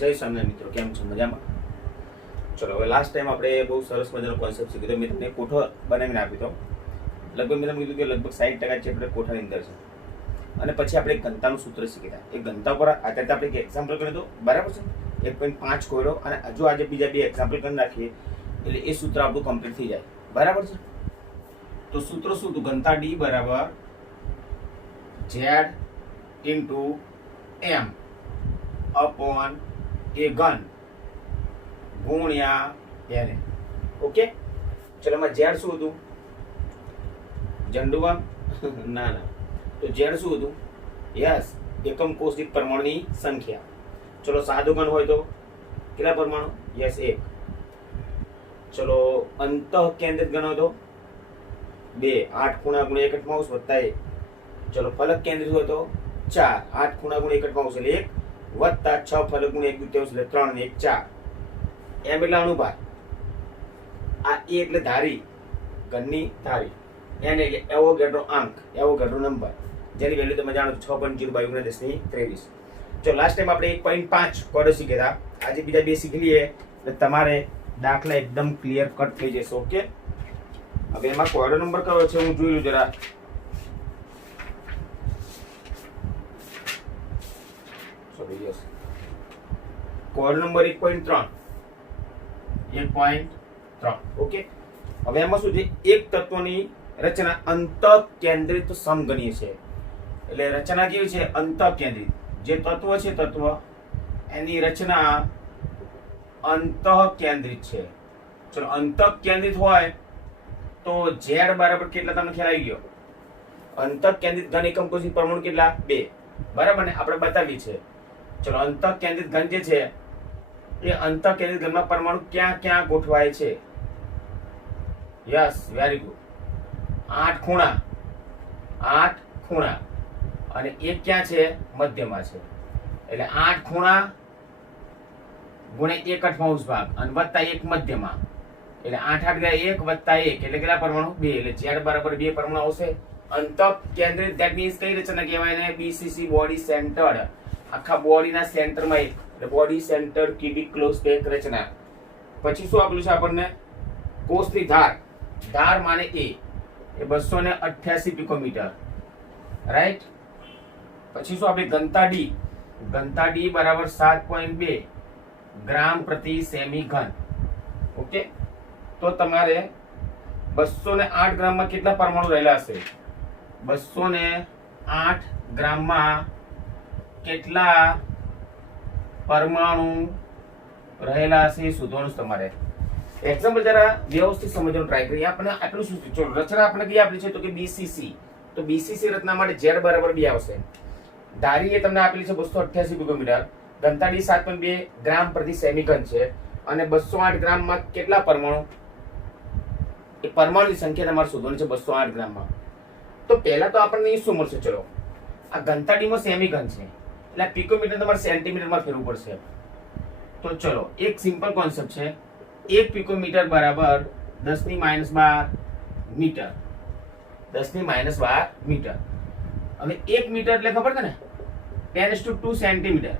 જય સ્વામિનારાયણ મિત્રો, કેમ છો? મજામાં? ચલો, હવે લાસ્ટ ટાઈમ આપણે બહુ સરસ મજાનો કોન્સેપ્ટ શીખ્યો તો મેં તમને કોઠો બનાવીને આપ્યો હતો. લગભગ મેં તમને કીધું કે લગભગ 60% ચેપ્ટર કોઠાની અંદર છે. અને પછી આપણે એક ઘનતાનું સૂત્ર શીખ્યા. એ ઘનતા પર આધારિત આપણે એક એક્ઝામ્પલ કરી દો, બરાબર છે? 1.5 કોયડો અને હજુ આજે બીજા બે એક્ઝામ્પલ કરી નાખીએ એટલે એ સૂત્ર આપણું કમ્પ્લીટ થઈ જાય, બરાબર છે? તો સૂત્ર શું હતું? ઘનતા ડી બરાબર ઝેડ ઇન્ટુ એમ અપોન એ ઘન ગુણ્યા એને. ઓકે, ચલો એમાં ઝેડ શું હતું? ઝંડુવા ના ના, તો ઝેડ શું હતું? યસ, એકમ કોષ દીઠ પરમાણુની સંખ્યા. ચલો સાદો ઘન હોય તો કેટલા પરમાણુ? યસ, 1. ચલો અંતઃ કેન્દ્રિત ઘન હોય તો 2. 8 ખૂણા ગુણ્યા 1 માઉસ વત્તા 1. ચલો ફલક કેન્દ્રિત હોય તો 4. 8 ખૂણા ગુણ્યા 1 માઉસ એટલે 1 વત્તા 6 ફલક ગુણ્યા 1 દુત્યાંશ એટલે 3 ને 1 4. એમ એટલે અનુભાર. આ એ એટલે ધારી, ઘનની ધારી. એન એટલે એવોગાડ્રો આંક, એવોગાડ્રો નંબર, જેની વેલ્યુ તમે જાણો છો 6.022 × 1023. જો લાસ્ટ ટાઈમ આપણે 1.5 કોડો શીખ્યા હતા. આજે બીજા બે શીખી લઈએ એટલે તમારે દાખલા એકદમ ક્લિયર કટ થઈ જશે. ઓકે, હવે એમાં કોડો નંબર કયો છે હું જોઈ લઉં જરા. Sorry, yes, code number 1.3. Okay, હવે એમાં શું છે? એક તત્વની રચના અંતઃ કેન્દ્રિત સમગણીય છે. એટલે રચના કેવી છે? અંતઃ કેન્દ્રિત. જે તત્વ છે તત્વ એની રચના અંતઃ કેન્દ્રિત છે. ચલો અંતઃ કેન્દ્રિત હોય તો ઝેડ બરાબર કેટલા? તમને ખ્યાલ આવી ગયો. અંતઃ કેન્દ્રિત ઘન એકમ કોષી પરમાણુ કેટલા? 2, બરાબર ને? આપણે બતાવીએ છે. ચલો અંતઃ કેન્દ્રિત ઘન જે છે એ અંતઃ કેન્દ્રિત ઘનમાં પરમાણુ ક્યાં ક્યાં ગોઠવાય છે? Yes, very good. 8 ખૂણા, 8 ખૂણા અને એક ક્યાં છે? મધ્યમાં છે. એટલે 8 ખૂણા ગુણ્યા 1 અઠમાઉસ ભાગ અને વત્તા 1 મધ્યમાં એટલે 8 8 ગયા 1 વત્તા 1 એટલે કેટલા પરમાણુ? 2. એટલે ઝેડ બરાબર 2 પરમાણુ આવશે. અંતઃ કેન્દ્રિત, ધેટ મીન્સ કઈ રચના કહેવાય ને? BCC, body centred. આખા બોડીના સેન્ટરમાં એક, એટલે body centre cubic close pack રચના. પછી શું આપેલું છે આપણને? કોષની ધાર, ધાર માને એ 288 પિકોમીટર, રાઈટ? પછી શું આપણે? ઘનતા ડી, ઘનતા ડી બરાબર 7.2 ગ્રામ પ્રતિ સેમી ઘન. ઓકે, તો તમારે 208 ગ્રામમાં કેટલા પરમાણુ રહેલા હશે? 208 ગ્રામમાં કેટલા પરમાણુ રહેલા હશે શોધવાનું તમારે. એક્ઝામ્પલ જરા વ્યવસ્થિત સમજવાનું ટ્રાય કરીએ. આપણે આટલું શું છે? ચલો રચના આપણે કઈ આપેલી છે? તો કે બીસીસી. તો બીસીસી રચના માટે ઝેડ બરાબર 2 આવશે. ધારી એ તમને આપેલી છે 288 પિકોમીટર. ઘનતા ડી 7.2 ગ્રામ પ્રતિ સેમી ઘન છે અને 208 ગ્રામમાં કેટલા પરમાણુ? એ પરમાણુની સંખ્યા તમારે શોધવાની છે 208 ગ્રામમાં. તો પહેલા તો આપણને શું મળશે? ચલો આ ઘનતા ડી માં સેમી ઘન છે એટલે આ પિકોમીટર તમારે સેન્ટીમીટરમાં ફેરવું પડશે. તો ચલો એક સિમ્પલ કોન્સેપ્ટ છે. 1 પિકોમીટર બરાબર 10 - 12 મીટર. 10 - 12 મીટર. હવે 1 મીટર એટલે ખબર છે ને? 10⁻² સેન્ટીમીટર.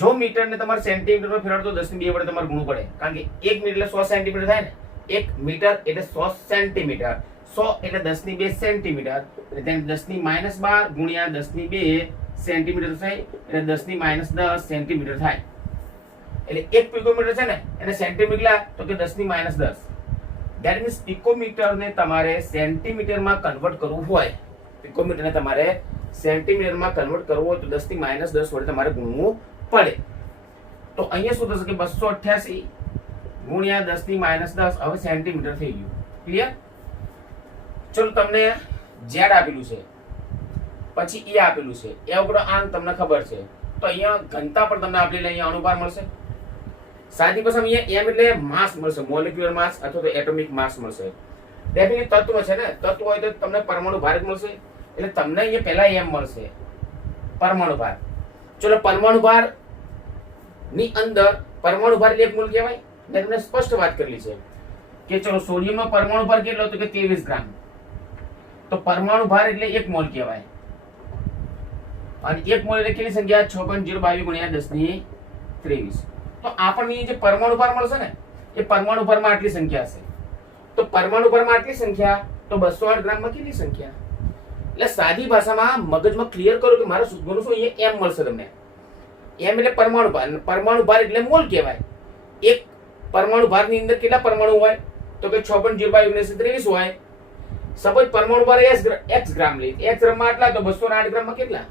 જો મીટરને તમારે સેન્ટીમીટરમાં ફેરવતો 10 ની 2 વડે તમારે ગુણવું પડે, કારણ કે 1 મીટર એટલે 100 સેન્ટીમીટર થાય ને. 1 મીટર એટલે 100 સેન્ટીમીટર. 100 એટલે 10 ની 2 સેન્ટીમીટર. એટલે તેને 10 ની -12 ગુણ્યા 10 ની 2 સેન્ટીમીટર થાય એટલે 10 ની -10 સેન્ટીમીટર થાય. એટલે 1 પિકોમીટર છે ને એને સેન્ટીમીટર તો કે 10 ની -10. ધેટ મીન્સ પિકોમીટરને તમારે સેન્ટીમીટરમાં કન્વર્ટ કરવું હોય, પિકોમીટરને તમારે સેન્ટીમીટરમાં કન્વર્ટ કરવું હોય તો 10 ની -10 વડે તમારે ગુણવું પડે. તો અહીંયા શું થશે કે 288 ગુણ્યા 10 ની -10 હવે સેન્ટીમીટર થઈ ગયું. ક્લિયર? ચલો તમને ઝેડ આપેલું છે, પછી એ આપેલું છે, એ ઉપર આમ તમને ખબર છે. તો અહીંયા ઘનતા પર તમને આપેલી અહીંયા અનુભાર મળશે. સાદી ભાષામાં અહીંયા એમ એટલે માસ મળશે, મોલેક્યુલર માસ અથવા તો એટોમિક માસ મળશે. ડેફિનેટ તત્વ છે ને, તત્વ હોય તો તમને પરમાણુ ભાર જ મળશે. એટલે તમને અહીંયા પહેલા એમ મળશે, પરમાણુ ભાર. ચલો પરમાણુ ભાર ની અંદર પરમાણુ ભાર એટલે 1 મોલ કહેવાય. મેં તમને સ્પષ્ટ વાત કરેલી છે કે ચલો સોડિયમનો પરમાણુ ભાર કેટલો? તો કે 23 ગ્રામ. તો પરમાણુ ભાર એટલે 1 મોલ કહેવાય. અને 1 મોલ એટલે કેટલી સંખ્યા? 6.022 ગુણ્યા 1023. તો આપણને જે પરમાણુ ભાર મળશે ને એ પરમાણુ ભારમાં આટલી સંખ્યા હશે. તો પરમાણુ ભારમાં આટલી સંખ્યા તો 208 ગ્રામમાં કેટલી સંખ્યા? એટલે સાદી ભાષામાં મગજમાં ક્લિયર કરો કે મારે શોધવાનું શું? અહીંયા m મળશે તમને. m એટલે પરમાણુ ભાર. પરમાણુ ભાર એટલે મોલ કહેવાય. એક પરમાણુ ભારની અંદર કેટલા પરમાણુ હોય? તો કે 6.022 હોય. સપોઝ પરમાણુ ભાર x ગ્રામ લે, x ગ્રામમાં આટલા, તો 208 ગ્રામમાં કેટલા?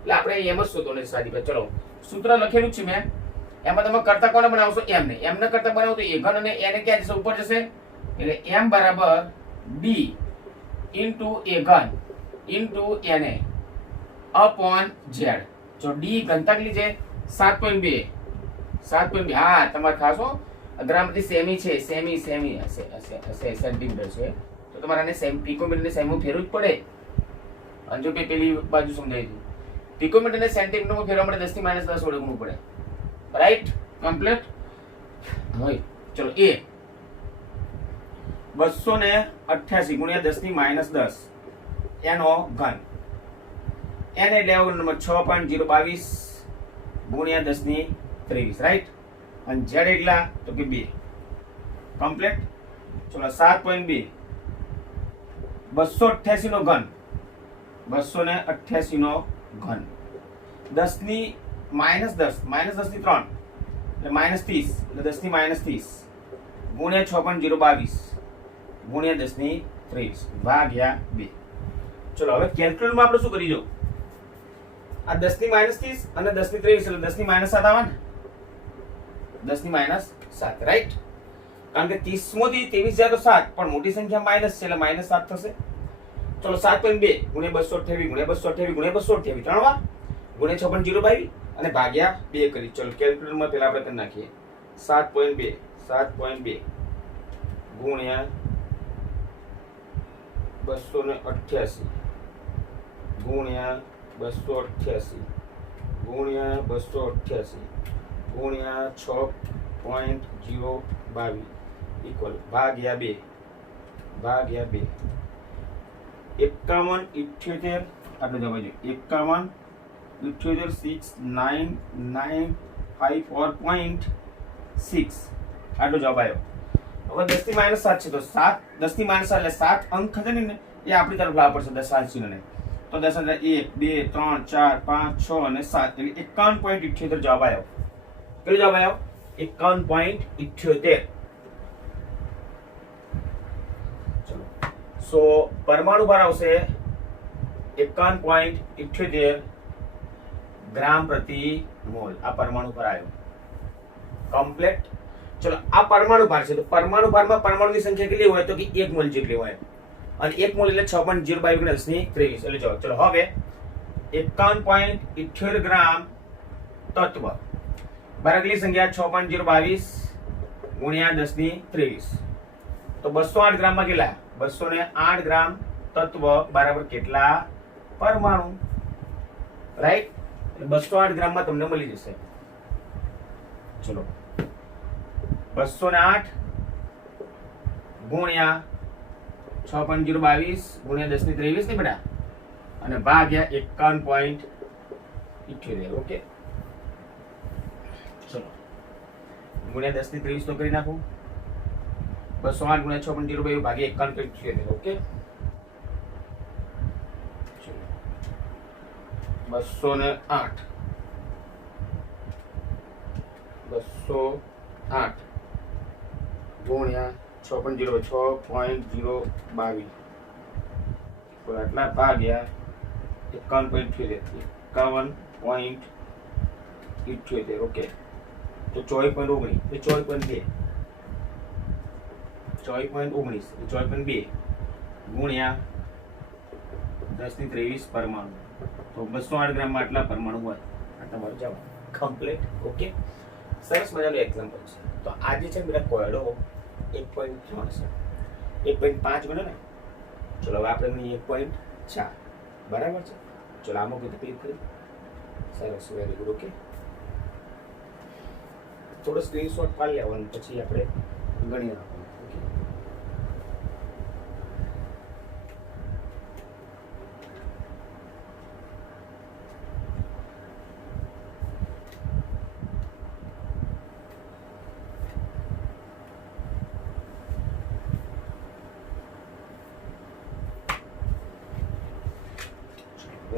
એટલે આપણે એમ જ શોધવાનું છે સાદી ભાષા. ચલો સૂત્ર લખેલું છે મેં. એમાં તમે કરતા કોને બનાવશો? m ને. m ને કરતા બનાવો તો a ઘન અને n ક્યાં જશે? ઉપર જશે. એટલે m બરાબર b into a ઘન into na upon z. જો d ઘનતા કેટલી છે? 7.2. 7.2. હા તમારે ખાસ હો, અગ્રામથી સેમી છે. સેમી હશે સેન્ટીમીટર છે. તો તમારે આને પિકોમીટર ને સેમી ફેરવું જ પડે. અને જો પેલી બાજુ સમજાવી દીધું, પિકોમીટર ને સેન્ટીમીટર માં ફેરવા માટે 10 ની -10 વડે ગુણવું પડે. રાઈટ? કમ્પ્લીટ. હવે ચલો a 288 ગુણ્યા 10 ની -10 એનો ઘન. n એટલે આવો નંબર 6.022 ગુણ્યા 10 ની 23. રાઈટ? અને z એટલા? તો કે 2. કમ્પ્લીટ. ચલો 7.2 288 નો ઘન. 288 નો ઘન 10 ની -10 -10 ની 3 એટલે -30 એટલે 10 ની -30 ગુણ્યા 6.022 ગુણ્યા 10 ની 23 ભાગ્યા 2. ચલો હવે કેલ્ક્યુલેટરમાં આપણે શું કરી જો? આ 10 ની -30 અને 10 ની 23 એટલે 10 ની -7 આવે ને? 10 ની -7. રાઈટ? કારણ કે 30 માંથી 23 જાય તો 7, પણ મોટી સંખ્યા માઈનસ છે એટલે -7 થશે. ચલો 7.2 ગુણ્યા 228 ગુણ્યા 228 ગુણ્યા 228 ત્રણ વાર ગુણ્યા 6.022 અને ભાગ્યા 2 કરી. ચલો કેલ્ક્યુલેટરમાં પહેલા આપણે કરી નાખીએ. 7.2 ગુણ્યા 288 ગુણ્યા 288 ગુણ્યા 288 ગુણ્યા 6.022 ઇક્વલ ભાગ્યા 2 51 78 આટલું જવાબ જોઈએ. 51 78 6994.6 આટલો જવાબ આવ્યો. હવે 10 ની -7 છે તો 7 10 ની -7 એટલે 7 અંક છે ને એ આપણી તરફ લાવવા પડશે. 10 ને તો 10 એટલે 1 2 3 4 5 6 અને 7 એટલે 51.78 જવાબ આવ્યો. કેટલો જવાબ આવ્યો? 51.78. ચલો સો પરમાણુ ભાર આવશે 51.78 ગ્રામ પ્રતિ મોલ. આ પરમાણુ ભાર આવ્યો. કમ્પ્લીટ. ચલો આ પરમાણુ ભાર છે તો પરમાણુ ભારમાં પરમાણુની સંખ્યા કેટલી હોય? તો કે 1 મોલ જેટલી હોય. અને 1 મોલ એટલે 6.022 ગુણ્યા 10 ની 23 એટલે જવાબ. ચલો હવે 51.78 ગ્રામ તત્વ બરાબર કેટલી સંખ્યા? 6.022 ગુણ્યા 10 ની 23. તો 208 ગ્રામમાં કેટલા? 208 ગ્રામ તત્વ બરાબર કેટલા પરમાણુ? રાઈટ? 208 ગ્રામમાં તમને મળી જશે. ચલો 208 ગુણ્યા 6.022 ગુણ્યા 10 ની 23 ને બેટા, અને ભાગ્યા 51.78. ઓકે ચલો ગુણ્યા 10 ની 23 તો કરી નાખું. 208 ગુણ્યા 6.022 ભાગ્યા 51.78. ઓકે 208 ગુણ્યા 6.022 આટલા ભાગ્યા 51.78. ઓકે તો 24.19 24.2 ગુણ્યા 10 ની 23 પરમાણુ. તો 208 ગ્રામમાં આટલા પરમાણુ હોય. આ તમારો જવાબ. કમ્પ્લીટ. ઓકે સરસ મજાનું એક્ઝામ્પલ છે. તો આજે છે બેટા કોયડો 1.3 છે. 1.5 બને ને. ચલો હવે આપણે 1.4 બરાબર છે. ચલો આમાં કોઈ તકલીફ કરી? સરસ, વેરી ગુડ. ઓકે થોડો સ્ક્રીનશોટ પાડી લેવાનું પછી આપણે ગણી નાખવાનું.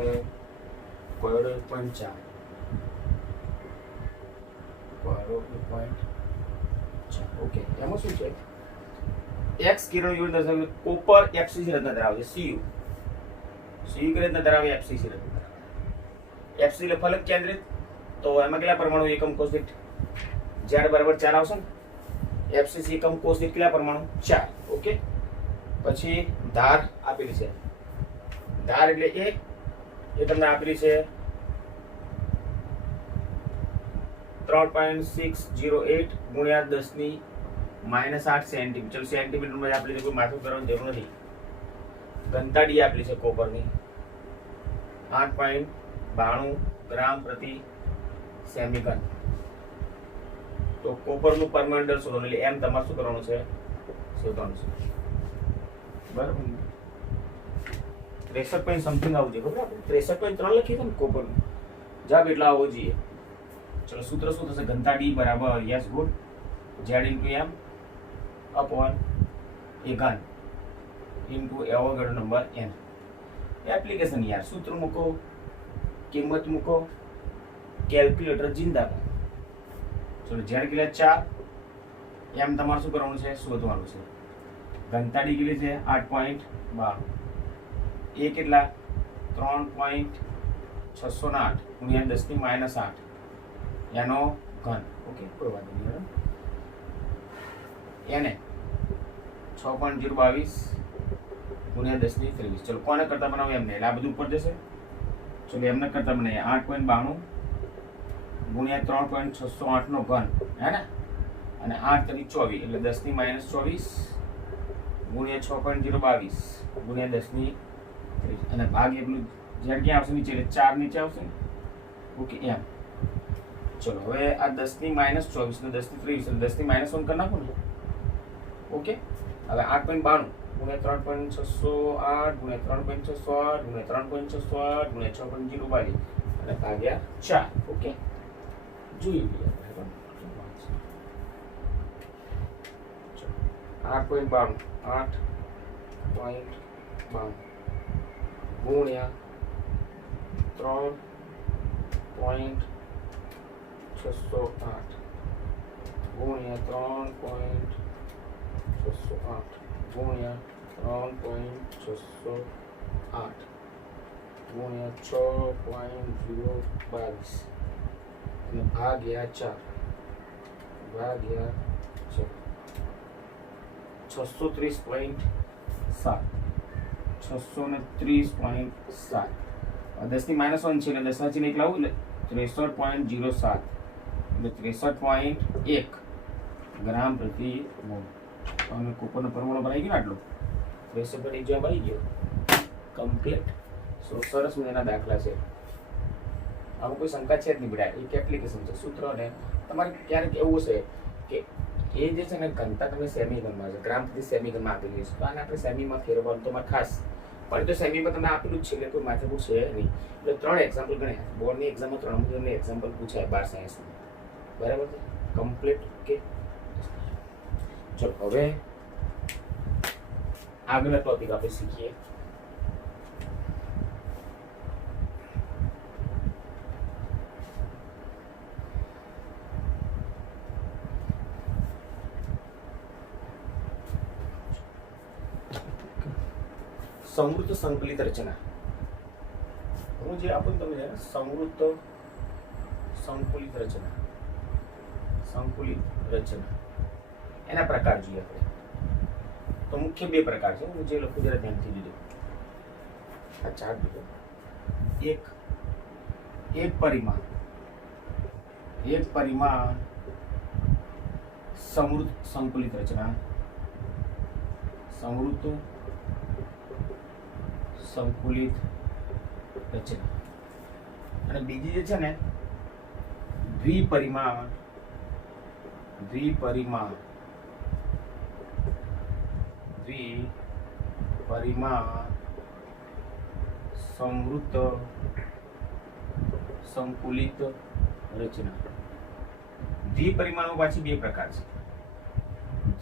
0.4 ઓકે એમાં શું છે એક્સ કિરણ યુનિટ દર્શાવે કોપર એફસીસી રત્ન ધરાવે છે સીયુ કે રત્ન ધરાવે એફસીસી રત્ન ધરાવે એફસી એટલે ફલક કેન્દ્રિત તો એમાં કેટલા પરમાણુ એકમ કોષ દીઠ Z બરાબર 4 આવશે ને એફસીસી એકમ કોષ દીઠ કેટલા પરમાણુ 4 ઓકે પછી ધાર આપેલી છે ધાર એટલે એ તમને આપેલી છે 3.608 ગુણ્યા 10⁻8 સેન્ટીમીટર. ચલો સેન્ટીમીટરમાં આપેલી છે, કોઈ માથું કરવાની જરૂર નથી. ઘનતાડી આપેલી છે કોપરની 8.92 ગ્રામ પ્રતિ સેમી ઘન. તો કોપરનું પરમાણુ દળ શોધવાનું એટલે એમ તમારે શું કરવાનું છે શોધવાનું છે બરાબર. 63 પોઈન્ટ સમથિંગ આવું છે ખબર આપણે 63.3 લખીએ છે ને કોપરનું જવાબ એટલા આવવો જોઈએ. ચલો સૂત્ર શું થશે ઘનતા D બરાબર yes good Z into M upon a ઘન into Avogadro number n. Application યાર સૂત્ર મૂકો કિંમત મૂકો કેલ્ક્યુલેટર જિંદાબાદ. ચલો Z કેટલા 4 M તમારે શું કરવાનું છે શોધવાનું છે. ઘનતા D કેટલી છે 8.92 એ કેટલા 3.608 ગુણ્યા 10⁻8 એનો ઘન. ઓકે કોઈ વાત નહીં. એને 6.022 ગુણ્યા 10⁻23. ચલો કોને કરતા બનાવો એમને એટલે આ બધું ઉપર જશે. ચલો એમને કરતા બનાવીએ 8.92 ગુણ્યા 3.608 નો ઘન હે ને અને 8 × 24 એટલે 10⁻24 ગુણ્યા 6.022 ગુણ્યા 10⁻23 અને ભાગ એટલું જ્યારે ક્યાં આવશે નીચે એટલે 4 નીચે આવશે ને. ઓકે એમ. ચલો હવે આ 10⁻24 ને 10⁻23 એટલે 10⁻1 કરી નાખો ને. ઓકે હવે 8.92 ગુણ્યા 3.608 ગુણ્યા 3.608 ગુણ્યા 3.608 ગુણ્યા 6.022 અને ભાગ્યા 4. ઓકે જોઈ લઈએ 8.92 ગુણ્યા 3.608 ગુણ્યા 3.608 ગુણ્યા 3.608 ગુણ્યા 6.022 અને ભાગ્યા 4 630.7 630.7 10⁻1 છે એટલે 10 ના ચિહ્ન એક લાવું એટલે 63.07 એટલે 63.1 ગ્રામ પ્રતિ મોલ. અમે કોપરનો પરમાણુ ભરાઈ ગયો આટલો 63 જવાબ આવી ગયો કમ્પ્લીટ. સો સરસ મજાના દાખલા છે. આમાં કોઈ શંકા છે જ નહીં બેટા. એક એપ્લિકેશન છે સૂત્ર ને તમારે ક્યારેક એવું હશે કે એ જે છે ને ઘનતા તમે સેમી ઘનમાં છે ગ્રામ પ્રતિ સેમી ઘનમાં આપેલી છે તો આને આપણે સેમીમાં ફેરવવાનું તમારે ખાસ પણ તો સેમીમાં તમને આપેલું જ છે એટલે કોઈ માથાકૂટ છે નહીં. એટલે 3 એક્ઝામ્પલ ગણ્યા બોર્ડની એક્ઝામમાં 3 મુજબની એક્ઝામ્પલ પૂછાય 12 સાયન્સમાં બરાબર છે કમ્પ્લીટ. ઓકે ચલો હવે આગળના ટોપિક આપણે શીખીએ. સમૃદ્ધ સંકલિત રચના. હું જે આપું તમને સમૃદ્ધ સંકલિત રચના એના પ્રકાર જોઈએ આપણે. તો મુખ્ય 2 પ્રકાર છે. હું જે લખું જરા ધ્યાનથી જોજો. આ ચાર્ટ જોજો. એક પરિમાણ સમૃદ્ધ સંકલિત રચના અને બીજી જે છે ને દ્વિપરિમાણ સમૃદ્ધ સંકુલિત રચના. દ્વિપરિમાણમાં પાછી 2 પ્રકાર છે.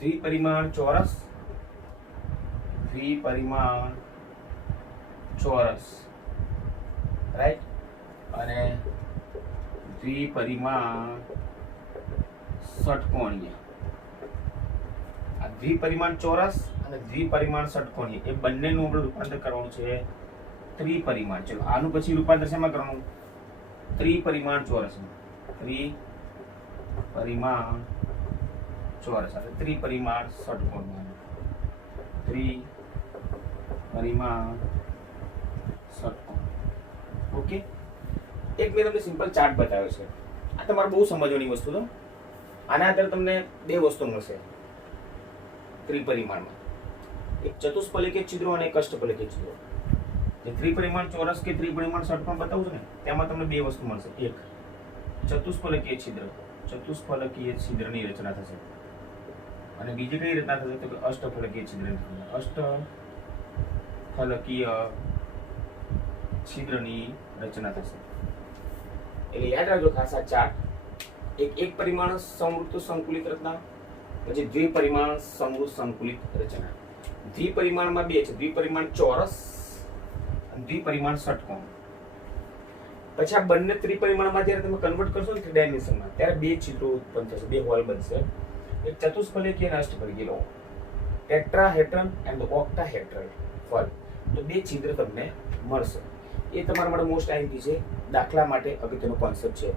દ્વિપરિમાણ ચોરસ રાઈટ, અને દ્વિપરિમાણ ષટકોણીય. આ દ્વિપરિમાણ ચોરસ અને દ્વિપરિમાણ ષટકોણીય એ બંનેનું આપણે રૂપાંતર કરવાનું છે ત્રિપરિમાણ. ચલો આનું પછી રૂપાંતર શેમાં કરવાનું? ત્રિપરિમાણ ચોરસ. ત્રિપરિમાણ ચોરસ એટલે ત્રિપરિમાણ ષટકોણ. ત્રિપરિમાણ ષટકોણ. ઓકે, એક મેં તમને સિમ્પલ ચાર્ટ બતાવ્યો છે. આ તમારે બહુ સમજવાની વસ્તુ છે. આના અંદર તમને બે વસ્તુ મળશે ત્રિપરિમાણમાં, એક ચતુષ્ફલકીય છિદ્રો અને એક અષ્ટફલકીય છિદ્રો. જે ત્રિપરિમાણ ચોરસ કે ત્રિપરિમાણ ષટકોણ બતાવું છું ને, તેમાં તમને બે વસ્તુ મળશે. એક ચતુષ્ફલકીય છિદ્ર, ચતુષ્ફલકીય છિદ્રની રચના થશે, અને બીજી કઈ રચના થશે તો કે અષ્ટફલકીય છિદ્રની. અષ્ટફલકીય છિદ્રની રચના થશે. એટલે યાદ રાખજો ખાસ આ ચાર્ટ. એક પરિમાણ સમૃદ્ધ સંકુલિત રચના, પછી દ્વિપરિમાણ સમૃદ્ધ સંકુલિત રચના. દ્વિપરિમાણમાં બે છે, દ્વિપરિમાણ ચોરસ અને દ્વિપરિમાણ ષટકોણ. પછી આ બંને ત્રિપરિમાણમાં જ્યારે તમે કન્વર્ટ કરશો ને 3 ડાયમેન્શનમાં, ત્યારે બે છિદ્રો ઉત્પન્ન થશે, બે હોલ બનશે. એક ચતુષ્ફલકીય અને અષ્ટફલકીય. ટેટ્રાહેડ્રન એન્ડ ઓક્ટાહેડ્રલ ફળ. તો બે છિદ્ર તમને મળશે. એ તમારા માટે મોસ્ટ આઈએમપી છે, દાખલા માટે અગત્યનો કોન્સેપ્ટ છે.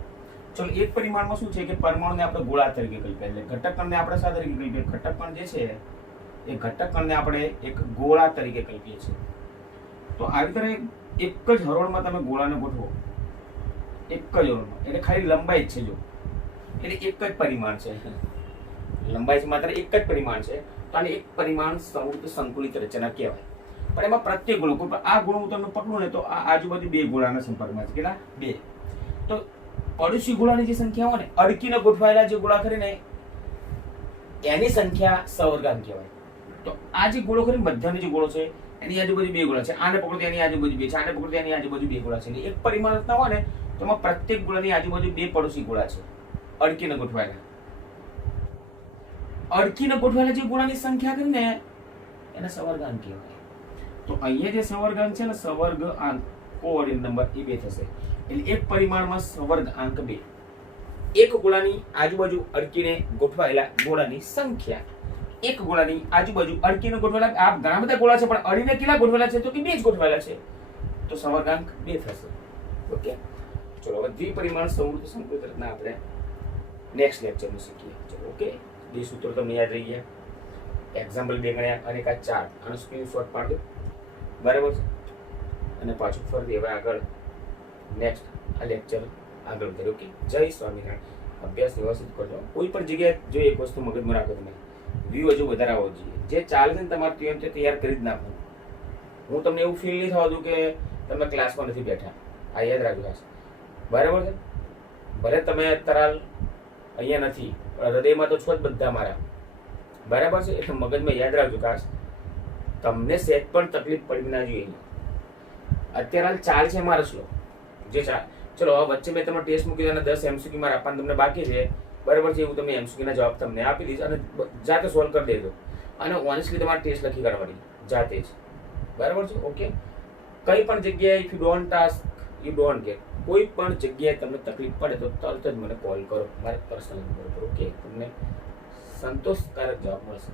ચલો, એક પરિમાણમાં શું છે કે પરમાણુને આપણે ગોળા તરીકે કલ્પીએ, એટલે ઘટકકણને આપણે શા તરીકે કલ્પીએ? ઘટકકણ જે છે એ ઘટકકણને આપણે એક ગોળા તરીકે કલ્પીએ છીએ. તો આવી રીતે એક જ હરોળમાં તમે ગોળાને ગોઠવો, એક જ હરોળમાં, એટલે ખાલી લંબાઈ જ છે. જો એટલે એક જ પરિમાણ છે, લંબાઈ માત્ર એક જ પરિમાણ છે, તો આને એક પરિમાણ સમૃદ્ધ સંકુલિત રચના કહેવાય. પણ એમાં પ્રત્યેક ગોળો, આ ગોળો હું તમને પકડું ને તો આ આજુબાજુ બે ગોળાના સંપર્કમાં છે. કેટલા? બે. તો પડોશી ગોળાની જે સંખ્યા હોય ને, અડકીને ગોઠવાયેલા જે ગોળા ખરી ને, એની સંખ્યા સવર્ગાંક કહેવાય. તો આ જે ગોળો ખરી, મધ્યનો જે ગોળો છે એની આજુબાજુ બે ગોળા છે, આને પકડો એની આજુબાજુ બે છે, આને પકડો એની આજુબાજુ બે ગોળા છે. એટલે એક પરિમાણ રચના હોય ને, તો એમાં પ્રત્યેક ગોળાની આજુબાજુ બે પડોશી ગોળા છે અડકીને ગોઠવાયેલા. અડકીને ગોઠવાયેલા જે ગોળાની સંખ્યા કરી ને, એને સવર્ગાંક કહેવાય. તો અહીંયા જે સવર્ગાંક છે ને, સવર્ગ આંક કોઓર્ડિનેટ નંબર એ બે થશે. એટલે એક પરિમાણમાં સવર્ગ આંક 2. એક ગોળાની આજુબાજુ અડકીને ગોઠવાયેલા ગોળાની સંખ્યા, એક ગોળાની આજુબાજુ અડકીને ગોઠવાયેલા, આ ઘણા બધા ગોળા છે પણ અડીને કેટલા ગોઠવાયેલા છે તો કે 2 જ ગોઠવાયેલા છે, તો સવર્ગાંક 2 થશે. ઓકે, ચલો હવે દ્વિપરિમાણ સમૃદ્ધ સંકુલિત રચના આપણે નેક્સ્ટ લેક્ચરમાં શીખીએ. ચલો, ઓકે, બે સૂત્રો તમને યાદ રહી ગયા. એક્ઝામ્પલ 2 ગણ્યા અને એક ચાર્ટ, આનો સ્ક્રીનશોટ પાડો, બરાબર છે. અને પાછું ફરીથી હવે આગળ નેક્સ્ટ આ લેક્ચર આગળ કરીએ. ઓકે, જય સ્વામિનારાયણ. અભ્યાસ વ્યવસ્થિત કરજો. કોઈ પણ જગ્યાએ જો એક વસ્તુ મગજમાં રાખો, તમે વ્યૂ હજુ વધારે આવવો જોઈએ. જે ચાલે છે ને તમારે તૈયાર કરી જ નાખવું. હું તમને એવું ફીલ નહીં થવા દઉં કે તમે ક્લાસમાં નથી બેઠા. આ યાદ રાખજો ખાસ, બરાબર છે. ભલે તમે તરાલ અહીંયા નથી, પણ હૃદયમાં તો છો જ બધા મારા, બરાબર છે. એટલે મગજમાં યાદ રાખજો ખાસ, તમને સહેજ પણ તકલીફ પડી ના જોઈએ. અત્યારે હાલ 4 છે મારા સ્લો, જે 4. ચલો, હવે વચ્ચે મેં તમને ટેસ્ટ મૂકી અને 10 MCQ માં આપવાનું તમને બાકી છે, બરાબર છે. હું તમે MCQ ના જવાબ તમને આપી દઈશ અને જાતે સોલ્વ કરી દેજો. અને ઓનેસ્ટલી તમારે ટેસ્ટ લખી કાઢવાની જાતે જ, બરાબર છે. ઓકે, કઈ પણ જગ્યાએ if you don't task you don't get. કોઈ પણ જગ્યાએ તમને તકલીફ પડે તો તરત જ મને કોલ કરો, મારે પર્સનલ નંબર પર. ઓકે, તમને સંતોષકારક જવાબ મળશે.